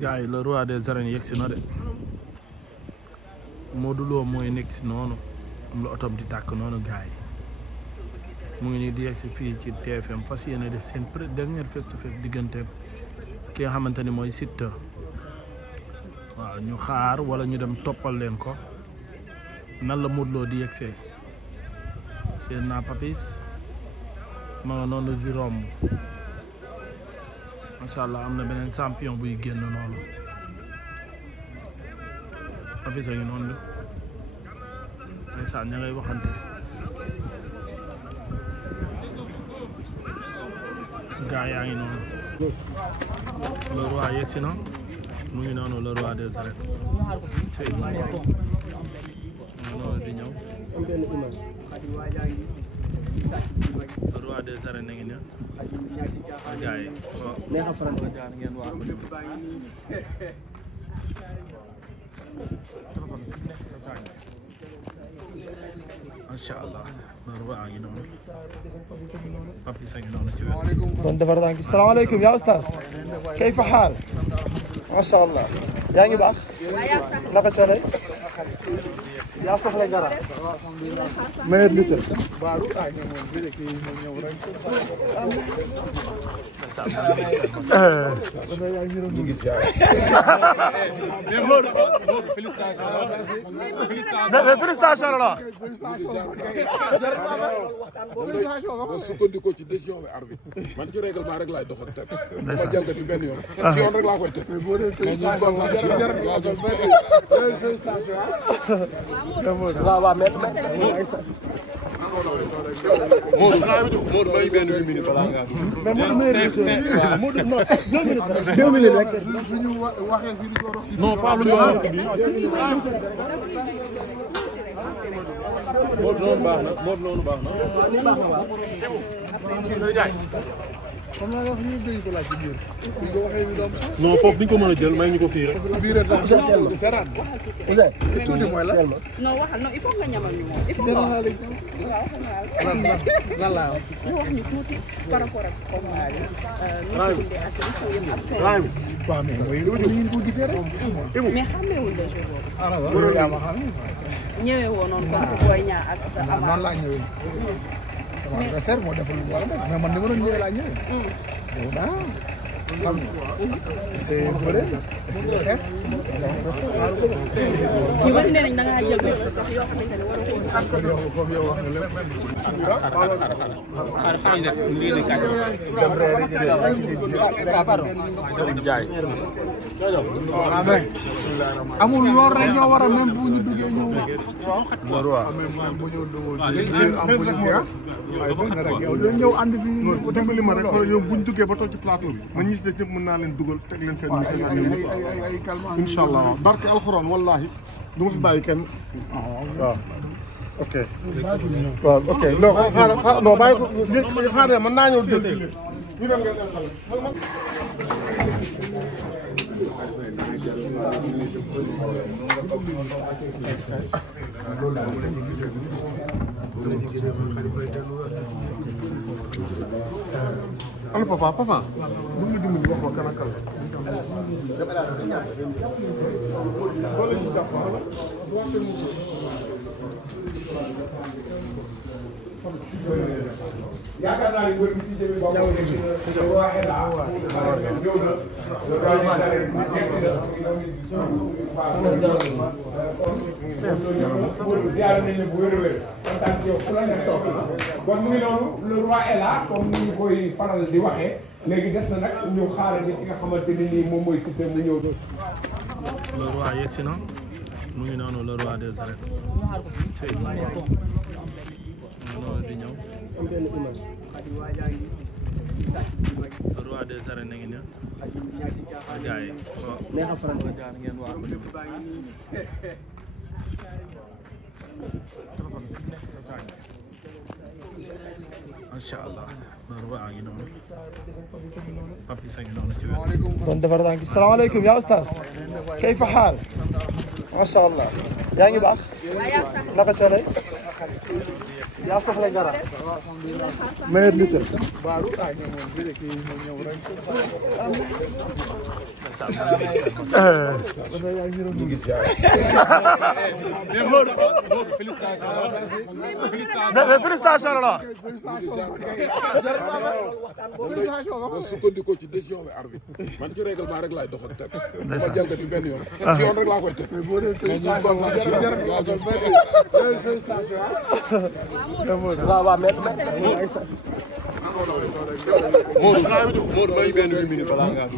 gars yi le roi des arènes yegg si na de Modou Lo mooy nekk si noonu am la otom di tàkk noonu gars yi mu ngi nii di yegg si fii ci TFM fas yéene def seen dernier face to face diggante ki nga xamante ni mooy Siteu waaw ñu xaar wala ñu dem toppal leen ko nan la Modou Lo di yegg see seen naa Papis ma nga noonu di romb macha allah am na beneen champion buy génn noonu Papis a ngi noonu la ndeysaan ña ngay waxante gaa yaa ngi noonu le roi yegsi na mu ngi noonu le roi des arènes mu ngi noonu di ñëw le roi des arènes a ngi ñëw gaa yi ngeen waa ko macha allah loolu waa ngi noonu Papis a ngi noonu ci wér. doon defar tànk salaamaaleykum yaa ustaas kayfa xaal macha allah yaa ngi baax naka coono yaa soxla gara meilleur lutteur félicitation la sukkandiku ci décision bi arbitre man ci règlement rek laay doxal teg ma jalgati benn yoon ci yoon rek laa koy teg waaw mais non pas lu ñu wax Modou noonu baax na Modou noonu baax na non foofu duñ ko mën a jël may ñu ko fii rek non waxal non il faut nga ñamal ñu moom il faut nga wax ñu wax ñu tuuti par rapport ak combat bi mais xàmmeewul le jour boobu ñëwee woo noonu comme Boy Niang ak Ama noonu laa ñëwee sama adversaire moo defal lu mu war a def mais man ni ma doon ñëwee laa ñëwee xam nga c'est bëre c'est xeex ñu bari nee nañ da ngaa jël bés sax yoo xamante ne waroo ko comme yow wax nga lépp amul loolu rek ñoo war a même bu ñu duggee ñu bu ñu duggee yow dañ ñëw ànd fi ñu dimbali ma rek xoolal ñoom bu ñu duggee ba toog ci plateau bi man ñi si des ñëpp mën naa leen dugal teg leen fenn ay calmant incha allah waaw barke alxuraan wallahi du ma fi bàyyi kenn waaw ok waaw ok non xaaral non bàyyi ko xaaral mën naa ñëw jël ñu dem ngeen installé ana papa bu ñu dimbali wax ko kan ak kan yaakaar naa ne wër bi ci jëmee boobu waxee la ñëw na ziar nañ la bu wér a wér kontaan ci yow fu la nekk toog kon mu ngi noonu le roi est là comme ni ñu koy faral di waxee léegi des na nag ñu xaaral ki nga xamante ni nii moom mooy Siteu mu ñëw le roi yegg si na mu ngi noonu le roi des arènes noonu di ñëw le roi des arènes a ngi ñëw gaa yi ngeen waa ko macha allah loolu waa ngi noonu Papis a ngi noonu ci wér. doon defar tànk salaamaaleykum yaa ustaas kayfa xaal macha allah yaa ngi baax naka coono yaa soxla dara. meilleur lutteur. Félicitations la. nga sukkandikoo ci décision bi arbitre man ci règlement rek laay doxal teg ma jalgati benn yoon ci yoon rek laa koy teg Modou may benn minute balaa ngaa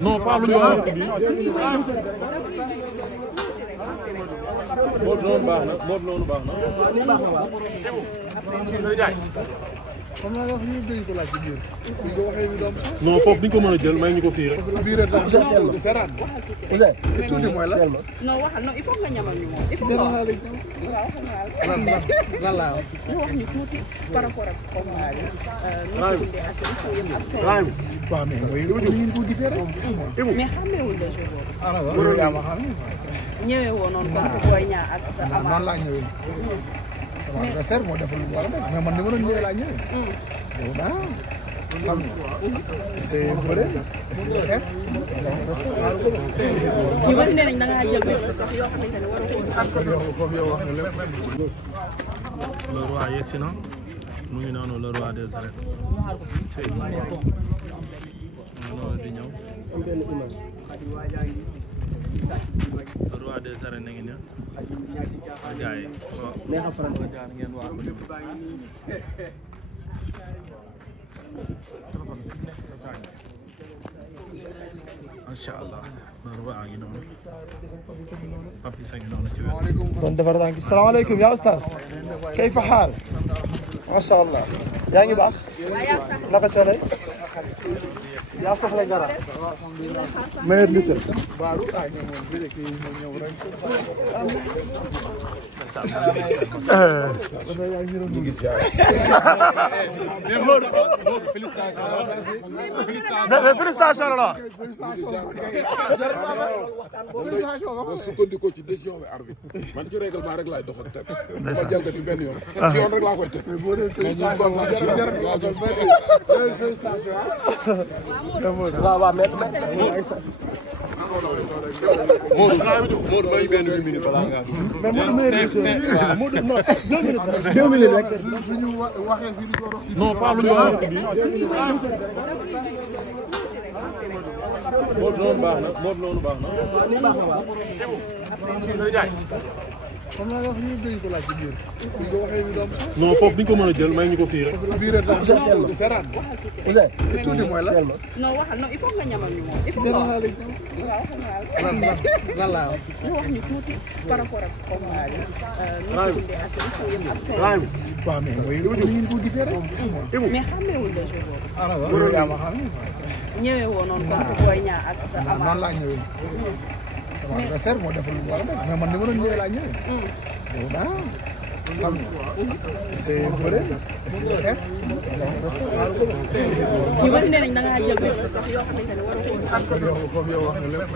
non pas lu ñu wax Modou noonu baax na Modou noonu baax na non foofu duñ ko mën a jël may ñu ko fii rek. non waxal non il faut nga ñamal ñu moom il faut nga wax ñu wax ñu tuuti par rapport ak combat bi. waaw mais mooy li ngeen ko gisee rek. mais xàmmeewuñ la jour boobu. ñëwee woo noonu comme Boy Niang ak Ama. noonu laa ñëwee. sama adversaire moo defal lu war a def mais man ni ma doon ñëwee laa ñëwee. yow daa xam nga. c'est bëre c'est xeex. ñu bëri nee nañ da ngaa jël bés sax yoo xamante ne waroo ko comme yow wax nga lépp. le roi yegg si na mu ngi noonu le roi des arènes mu ngi noonu di ñëw le roi des arènes ngi ñëw gars yi neex a faral di jaar ngeen wax macha allah le roi ngi noonu papi sa ngi noonu ci wér kon defar naa ngi salaamaaleykum yaa ustaas kayfa xaal macha allah yaa ngi baax naka coono yaa soxla dara meilleur lutteur. Félicitations la. nga sukkandikoo ci décision bi arbitre man ci règlement rek laay doxal teg ma jalgati benn yoon ci yoon rek laa koy teg Modou may benn minute balaa ngaa non pas lu ñu wax Modou noonu baax na Modou noonu baax na non foofu duñ ko mën a jël may ñu ko fii rek. non waxal non il faut nga ñamal ñu moom il faut nga wax ñu wax ñu tuuti par rapport ak combat bi. waaw mais mooy li ngeen ko gisee rek. mais xàmmeewuñ la jour boobu. ñëwee woo noonu comme Boy Niang ak Ama. noonu laa ñëwee. sama adversaire moo defal lu war a def mais man ni ma doon ñëwee laa ñëwee. yow daa xam nga. c'est bëre c'est xeex. ñu bëri nee nañ da ngaa jël bés sax yoo xamante ne waroo ko. comme yow wax nga lépp.